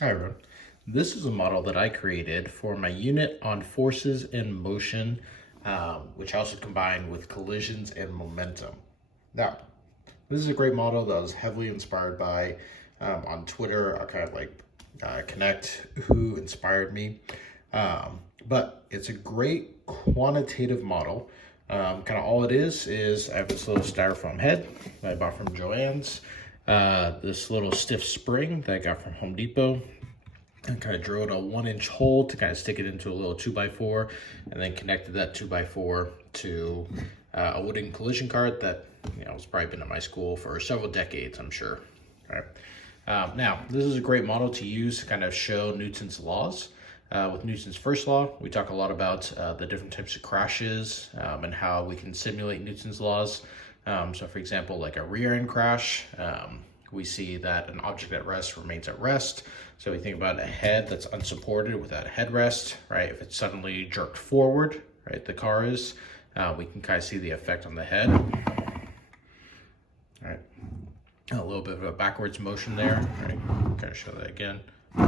Hi everyone. This is a model that I created for my unit on forces and motion, which I also combine with collisions and momentum. Now, this is a great model that was heavily inspired by on Twitter. I kind of connect who inspired me. But it's a great quantitative model. Kind of all it is I have this little styrofoam head that I bought from Joann's. This little stiff spring that I got from Home Depot, and kind of drilled a 1-inch hole to kind of stick it into a little 2x4, and then connected that 2x4 to a wooden collision cart that has probably been at my school for several decades, I'm sure. All right. Now, this is a great model to use to kind of show Newton's laws. With Newton's first law, we talk a lot about the different types of crashes and how we can simulate Newton's laws. So for example, like a rear end crash, we see that an object at rest remains at rest. So we think about a head that's unsupported without a headrest, right? If it's suddenly jerked forward, right, the car is, we can kind of see the effect on the head. All right, a little bit of a backwards motion there, right? Kind of show that again. All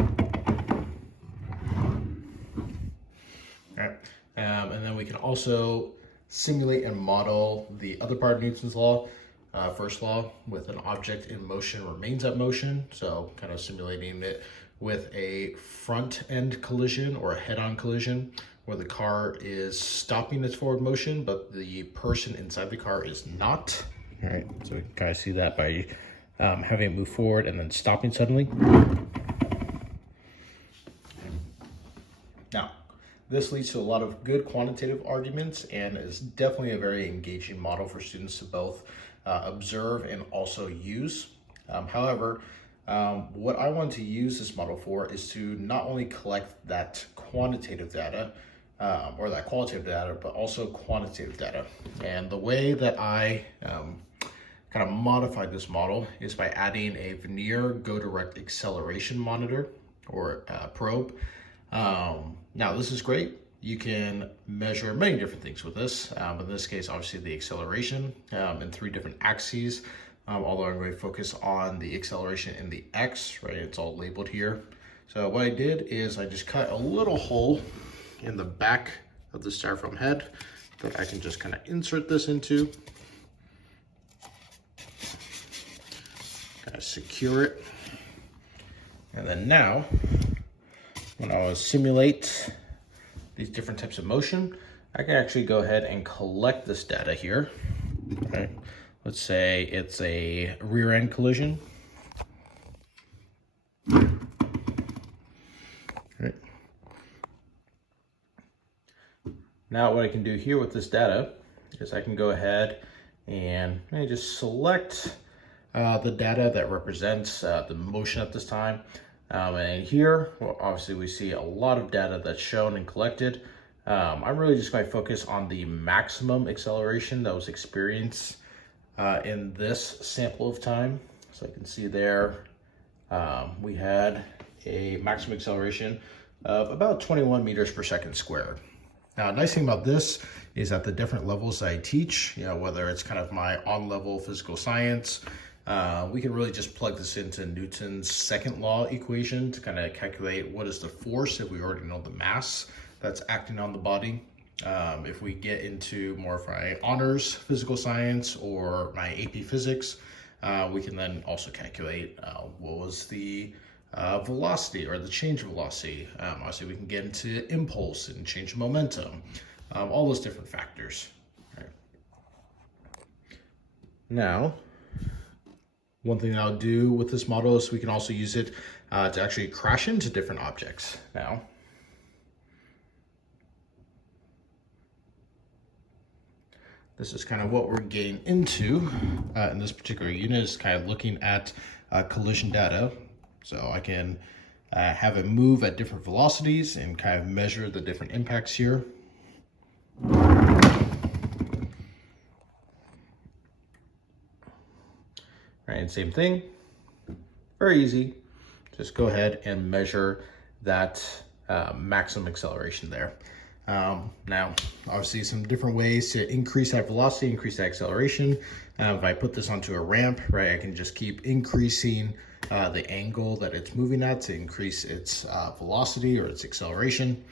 right, and then we can also simulate and model the other part of Newton's law, first law, with an object in motion remains at motion. So kind of simulating it with a front end collision or a head-on collision where the car is stopping its forward motion, but the person inside the car is not. All right, so we can kind of see that by having it move forward and then stopping suddenly. Now, this leads to a lot of good quantitative arguments and is definitely a very engaging model for students to both observe and also use. However, what I want to use this model for is to not only collect that quantitative data or that qualitative data, but also quantitative data. And the way that I kind of modified this model is by adding a vernier go direct acceleration monitor or probe. Now this is great. You can measure many different things with this. In this case, obviously the acceleration in 3 different axes, although I'm going to focus on the acceleration in the X, right? It's all labeled here. So what I did is I just cut a little hole in the back of the styrofoam head that I can just kind of insert this into. Kind of secure it. And then now, when I simulate these different types of motion, I can actually go ahead and collect this data here. Okay. Let's say it's a rear end collision. Right. Now what I can do here with this data is I can go ahead and just select the data that represents the motion at this time. And here, well, obviously we see a lot of data that's shown and collected. I'm really just going to focus on the maximum acceleration that was experienced in this sample of time. So I can see there, we had a maximum acceleration of about 21 meters per second squared. Now, a nice thing about this is at the different levels I teach, whether it's kind of my on-level physical science, we can really just plug this into Newton's second law equation to kind of calculate what is the force if we already know the mass that's acting on the body. If we get into more of my honors physical science or my AP physics, we can then also calculate what was the velocity or the change of velocity. Obviously, we can get into impulse and change of momentum, all those different factors. All right. Now, one thing I'll do with this model is we can also use it to actually crash into different objects. Now, this is kind of what we're getting into in this particular unit, is kind of looking at collision data. So I can have it move at different velocities and kind of measure the different impacts here. Right, and same thing, very easy. Just go ahead and measure that maximum acceleration there. Now, obviously some different ways to increase that velocity, increase that acceleration. If I put this onto a ramp, right, I can just keep increasing the angle that it's moving at to increase its velocity or its acceleration.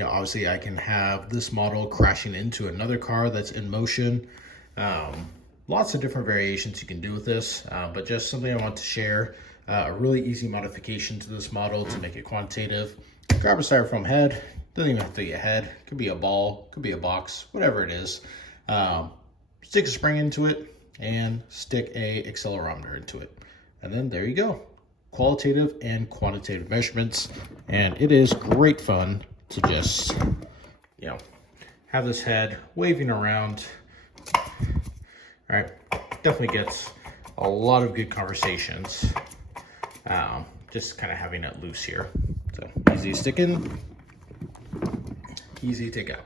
Obviously I can have this model crashing into another car that's in motion. Lots of different variations you can do with this, but just something I want to share. A really easy modification to this model to make it quantitative. Grab a styrofoam head, doesn't even have to be a head, could be a ball, could be a box, whatever it is. Stick a spring into it and stick a accelerometer into it. And then there you go. Qualitative and quantitative measurements. And it is great fun to just, have this head waving around. All right, definitely gets a lot of good conversations. Just kind of having it loose here. So easy to stick in, easy to take out.